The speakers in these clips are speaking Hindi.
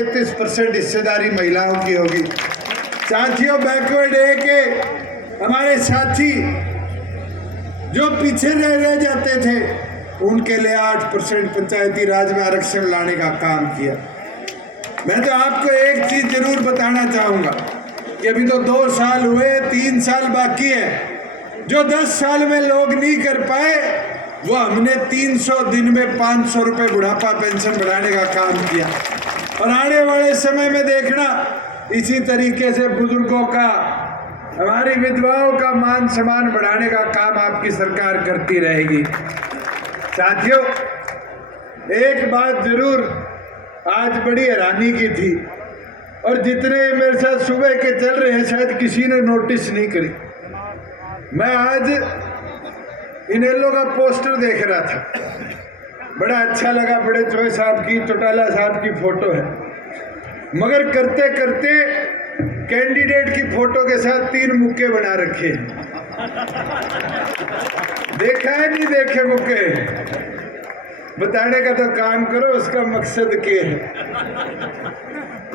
33% हिस्सेदारी महिलाओं की होगी। साथियों, बैकवर्ड है कि हमारे साथी जो पीछे रह जाते थे उनके लिए 8% पंचायती राज में आरक्षण लाने का काम किया। मैं तो आपको एक चीज जरूर बताना चाहूंगा कि अभी तो 2 साल हुए, 3 साल बाकी है। जो 10 साल में लोग नहीं कर पाए वो हमने 300 दिन में 500 रुपए बुढ़ापा पेंशन बढ़ाने का काम किया। और आने वाले समय में देखना इसी तरीके से बुजुर्गों का, हमारी विधवाओं का मान सम्मान बढ़ाने का काम आपकी सरकार करती रहेगी। साथियों, एक बात जरूर आज बड़ी हैरानी की थी, और जितने मेरे साथ सुबह के चल रहे हैं शायद किसी ने नोटिस नहीं करी। मैं आज इनेलो का पोस्टर देख रहा था, बड़ा अच्छा लगा। बड़े चौधरी साहब की, चौटाला साहब की फोटो है, मगर करते करते कैंडिडेट की फोटो के साथ 3 मुक्के बना रखे हैं। देखा है नहीं देखे मुक्के? बताने का तो काम करो, उसका मकसद क्या है?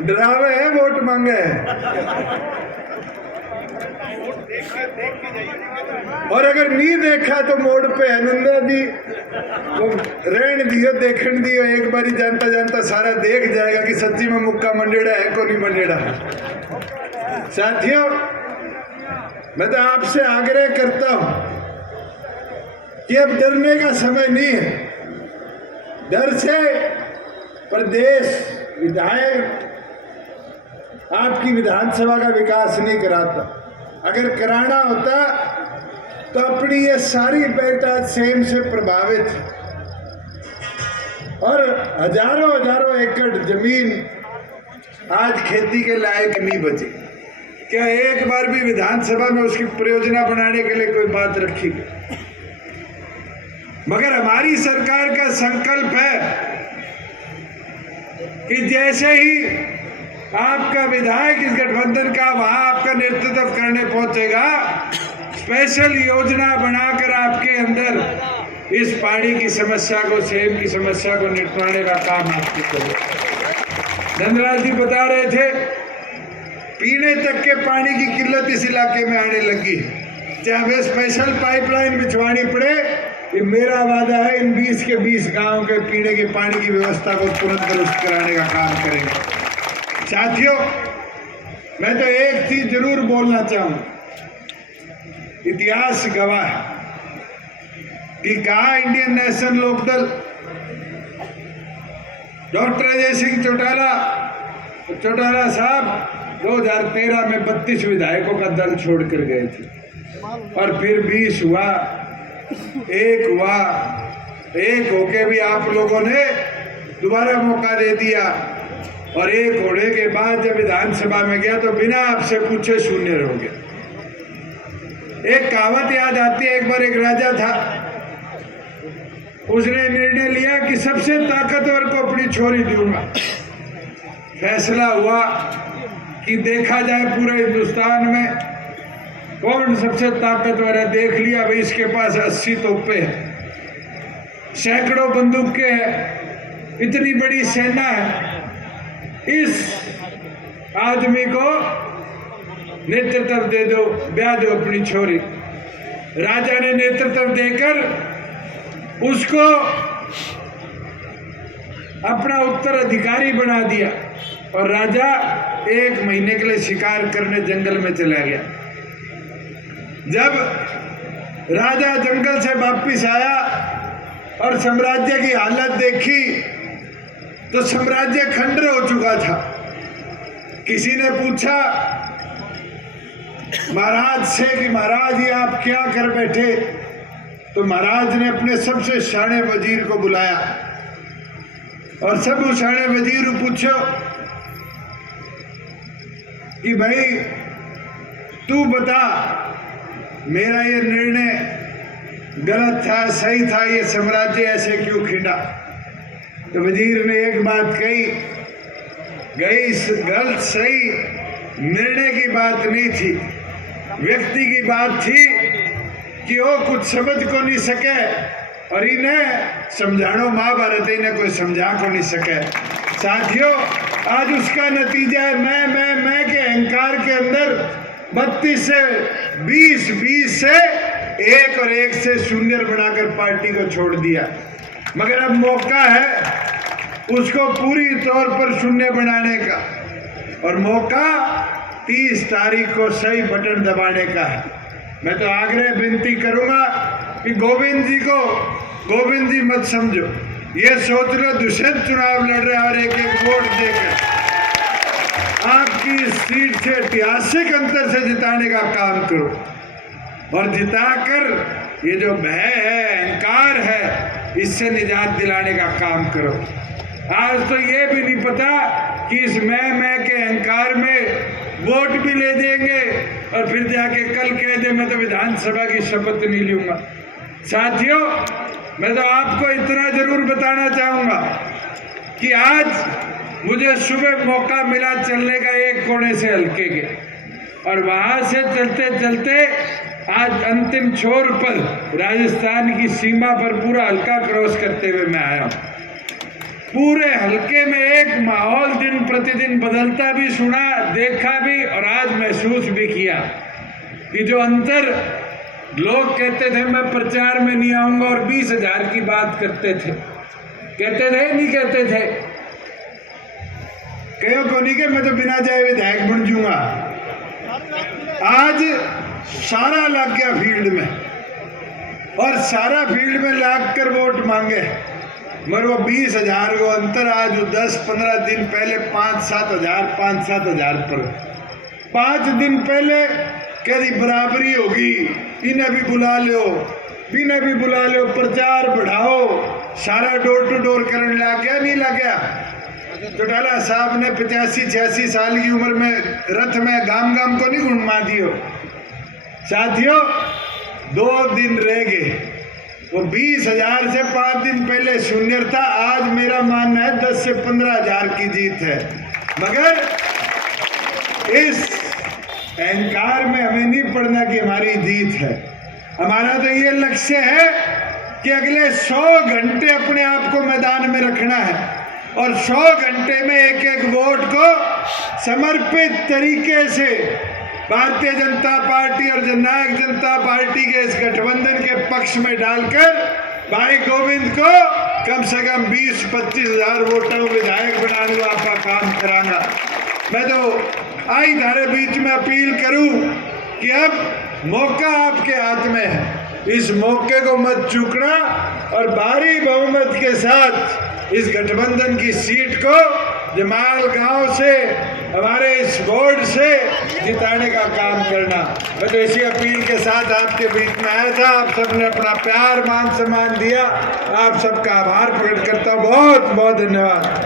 डरावे है, वोट मांगे है। और अगर नहीं देखा तो मोड़ पे नंदा दी तो रहन दियो, देखन दियो। एक बारी जानता जानता सारा देख जाएगा कि सच्ची में मुक्का मंडेड़ा है को नहीं मंडेड़ा। साथियों, मैं तो आपसे आग्रह करता हूं कि अब डरने का समय नहीं है। डर से प्रदेश विधायक आपकी विधानसभा का विकास नहीं कराता। अगर कराना होता तो अपनी ये सारी बेल्ट आज सेम से प्रभावित है और हजारों एकड़ जमीन आज खेती के लायक नहीं बची। क्या एक बार भी विधानसभा में उसकी परियोजना बनाने के लिए कोई बात रखी गई? मगर हमारी सरकार का संकल्प है कि जैसे ही आपका विधायक इस गठबंधन का वहां आपका नेतृत्व करने पहुंचेगा, स्पेशल योजना बनाकर आपके अंदर इस पानी की समस्या को, सेम की समस्या को निपटाने का काम आपकी करेगा। धनराज जी बता रहे थे पीने तक के पानी की किल्लत इस इलाके में आने लगी। चाहे हमें स्पेशल पाइपलाइन बिछवानी पड़े, ये मेरा वादा है, इन 20 के 20 गांव के पीने के पानी की व्यवस्था को तुरंत दुरुस्त कराने का काम करेंगे। साथियों, मैं तो एक चीज जरूर बोलना चाहूं, इतिहास गवाह है कि कहा Indian national Lokdal doctor Ajay Singh Chautala sahab 2013 में 32 विधायकों का दल छोड़कर गए थे, और फिर 20 हुआ, एक होके भी आप लोगों ने दोबारा मौका दे दिया, और एक होने के बाद जब विधानसभा में गया तो बिना आपसे पूछे शून्य हो गया। एक कहावत याद आती है, एक बार एक राजा था, उसने निर्णय लिया कि सबसे ताकतवर को अपनी छोरी दूंगा। फैसला हुआ कि देखा जाए पूरे हिंदुस्तान में कौन सबसे ताकतवर है। देख लिया भाई, इसके पास 80 तोपे हैं, सैकड़ों बंदूकें हैं, इतनी बड़ी सेना है, इस आदमी को नेतृत्व दे दो, ब्याह दो अपनी छोरी। राजा ने नेतृत्व देकर उसको अपना उत्तराधिकारी बना दिया, और राजा 1 महीने के लिए शिकार करने जंगल में चला गया। जब राजा जंगल से वापिस आया और साम्राज्य की हालत देखी तो साम्राज्य खंडर हो चुका था। किसी ने पूछा महाराज से कि महाराज ये आप क्या कर बैठे? तो महाराज ने अपने सबसे शाणे वजीर को बुलाया और सब शाणे वजीर पूछो कि भाई तू बता, मेरा ये निर्णय गलत था, सही था, ये साम्राज्य ऐसे क्यों खिंडा? तो वजीर ने एक बात कही, गई गलत सही निर्णय की बात नहीं थी, व्यक्ति की बात थी कि वो कुछ समझ को नहीं सके और इन्हें समझानो महाभारत इन्हें कोई समझा को नहीं सके। साथियों, आज उसका नतीजा है मैं के अहंकार के अंदर 32 से 20 से 1 और 1 से 0 बनाकर पार्टी को छोड़ दिया। मगर अब मौका है उसको पूरी तौर पर 0 बनाने का, और मौका 30 तारीख को सही बटन दबाने का है। मैं तो आग्रह विनती करूंगा कि गोविंद जी मत समझो, ये सोच लो दुष्यंत चुनाव लड़ रहे और एक वोट देकर आपकी इस सीट से ऐतिहासिक अंतर से जिताने का काम करो, और जिताकर ये जो भय है, अहंकार है, इससे निजात दिलाने का काम करो। आज तो ये भी नहीं पता कि इस मैं के अहंकार में वोट भी ले देंगे और फिर जाके कल कह दे मैं तो विधानसभा की शपथ नहीं लूंगा। साथियों, मैं तो आपको इतना जरूर बताना चाहूंगा कि आज मुझे सुबह मौका मिला चलने का एक कोने से हल्के के, और वहां से चलते चलते आज अंतिम छोर पर राजस्थान की सीमा पर पूरा हल्का क्रॉस करते हुए मैं आया हूं। पूरे हल्के में एक माहौल दिन प्रतिदिन बदलता भी सुना, देखा भी, और आज महसूस भी किया कि जो अंतर लोग कहते थे मैं प्रचार में नहीं आऊंगा और 20,000 की बात करते थे, कहते थे नहीं कहते थे, कहो को नहीं कि मैं तो बिना जाए विधायक बन जाऊंगा। आज सारा लग गया फील्ड में, और सारा फील्ड में लाग कर वोट मांगे, मगर वो 20,000 को अंतर आज 10-15 दिन पहले 5-7 हजार पर 5 दिन पहले कभी बराबरी होगी, इन्हें भी बुला लो, प्रचार बढ़ाओ, सारा डोर टू डोर करने लग गया, नहीं लग गया। चौटाला साहब ने 85-86 साल की उम्र में रथ में गाम को नहीं घुमा दियो। साथियों, 2 दिन रह गए, वो 20,000 से 5 दिन पहले 0 था, आज मेरा मानना है 10 से 15,000 की जीत है। मगर इस अहंकार में हमें नहीं पड़ना कि हमारी जीत है। हमारा तो ये लक्ष्य है कि अगले 100 घंटे अपने आप को मैदान में रखना है, और 100 घंटे में एक वोट को समर्पित तरीके से भारतीय जनता पार्टी और जननायक जनता पार्टी के इस गठबंधन के पक्ष में डालकर भाई गोविंद को कम से कम 20-25 हजार वोटों विधायक बनाने का काम कराना। मैं तो आई धारे बीच में अपील करूं कि अब मौका आपके हाथ में है, इस मौके को मत चूकना, और भारी बहुमत के साथ इस गठबंधन की सीट को जमाल गांव से, हमारे इस बोर्ड से जिताने का काम करना। मैं तो इसी अपील के साथ आपके बीच में आया था। आप सबने अपना प्यार मान सम्मान दिया, आप सबका आभार प्रकट करता हूँ। बहुत बहुत धन्यवाद।